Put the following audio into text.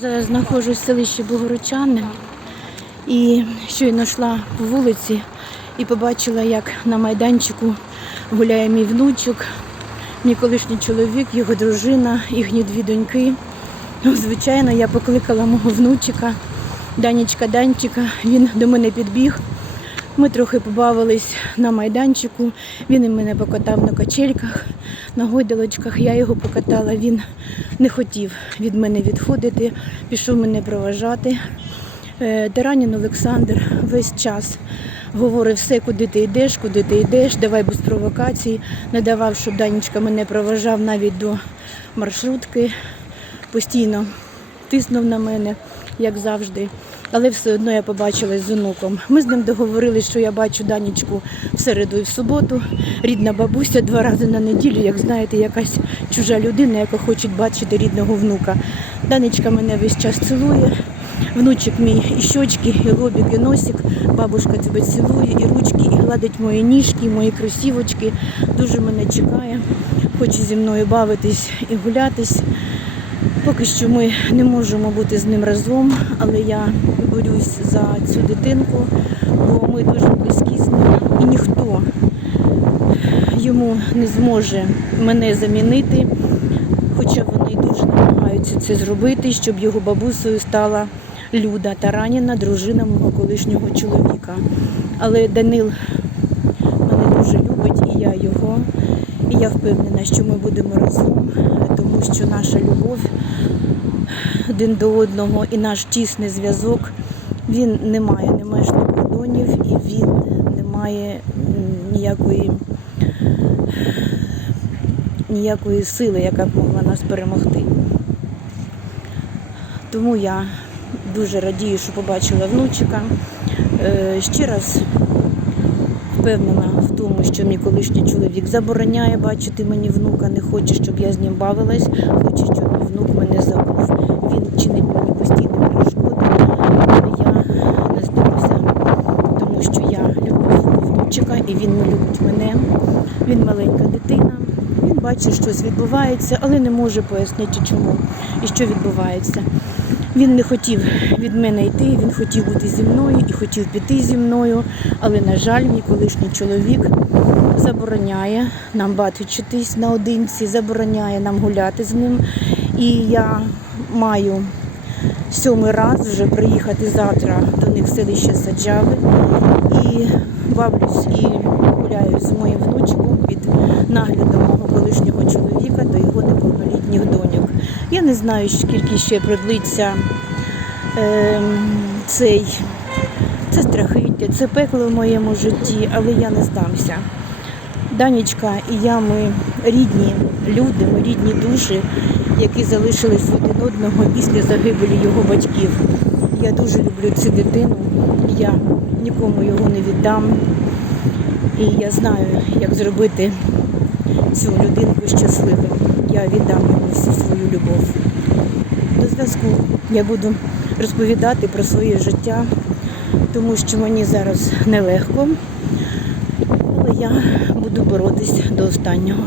Зараз знаходжусь в селищі Богородчани і щойно йшла по вулиці і побачила, як на майданчику гуляє мій внучок, мій колишній чоловік, його дружина, їхні дві доньки. Ну, Звичайно, я покликала мого внучика, Данічка Данчика. Він до мене підбіг. Ми трохи побавились на майданчику. Він і мене покатав на качельках, на гойдалочках. Я його покатала. Він не хотів від мене відходити, пішов мене проважати. Е, Таранін Олександр весь час говорив все, куди ти йдеш, куди ти йдеш, давай без провокацій. Не давав, щоб Данічка мене проважав навіть до маршрутки. Постійно тиснув на мене, як завжди. Але все одно я побачилась з онуком. Ми з ним договорилися, що я бачу Данічку в середу і в суботу. Рідна бабуся два рази на неділю, як знаєте, якась чужа людина, яка хоче бачити рідного внука. Данечка мене весь час цілує. Внучик мій і щочки, і лобік, і носик. Бабушка тебе цілує, і ручки, і гладить мої ніжки, і мої кросівочки. Дуже мене чекає, хоче зі мною бавитись і гулятись. Поки що ми не можемо бути з ним разом, але я борюсь за цю дитинку, бо ми дуже близькі з ним і ніхто йому не зможе мене замінити, хоча вони дуже намагаються це зробити, щоб його бабусею стала Люда Тараніна, дружина мого колишнього чоловіка. Але Данил мене дуже любить і я його. І я впевнена, що ми будемо разом, тому що наша любов один до одного і наш тісний зв'язок, він не має не меж, кордонів і він не має ніякої, ніякої сили, яка б могла нас перемогти. Тому я дуже радію, що побачила внучика. Е, Ще раз впевнена в тому, що мій колишній чоловік забороняє бачити мені внука, не хоче, щоб я з ним бавилась, хоче, щоб внук мене забув. Він чинить мені постійні перешкоди, але я не здамуся, тому що я люблю свого внучика і він не любить мене. Він маленька дитина. Він бачить, щось відбувається, але не може пояснити, чому і що відбувається. Він не хотів від мене йти, він хотів бути зі мною і хотів піти зі мною, але, на жаль, мій колишній чоловік забороняє нам бачитись наодинці, забороняє нам гуляти з ним. І я маю сьомий раз вже приїхати завтра до них в селище Саджави і бавлюсь і гуляю з моїм внучком під наглядом мого колишнього чоловіка до його неповнолітніх доньок. Я не знаю, скільки ще продлиться ем, цей це страхиття, це пекло в моєму житті, але я не здамся. Данічка і я, ми рідні люди, ми рідні душі, які залишились один одного після загибелі його батьків. Я дуже люблю цю дитину, я нікому його не віддам. І я знаю, як зробити цю людинку щасливим. Я віддам йому всю свою любов. До зв'язку я буду розповідати про своє життя, тому що мені зараз нелегко, але я буду боротись до останнього.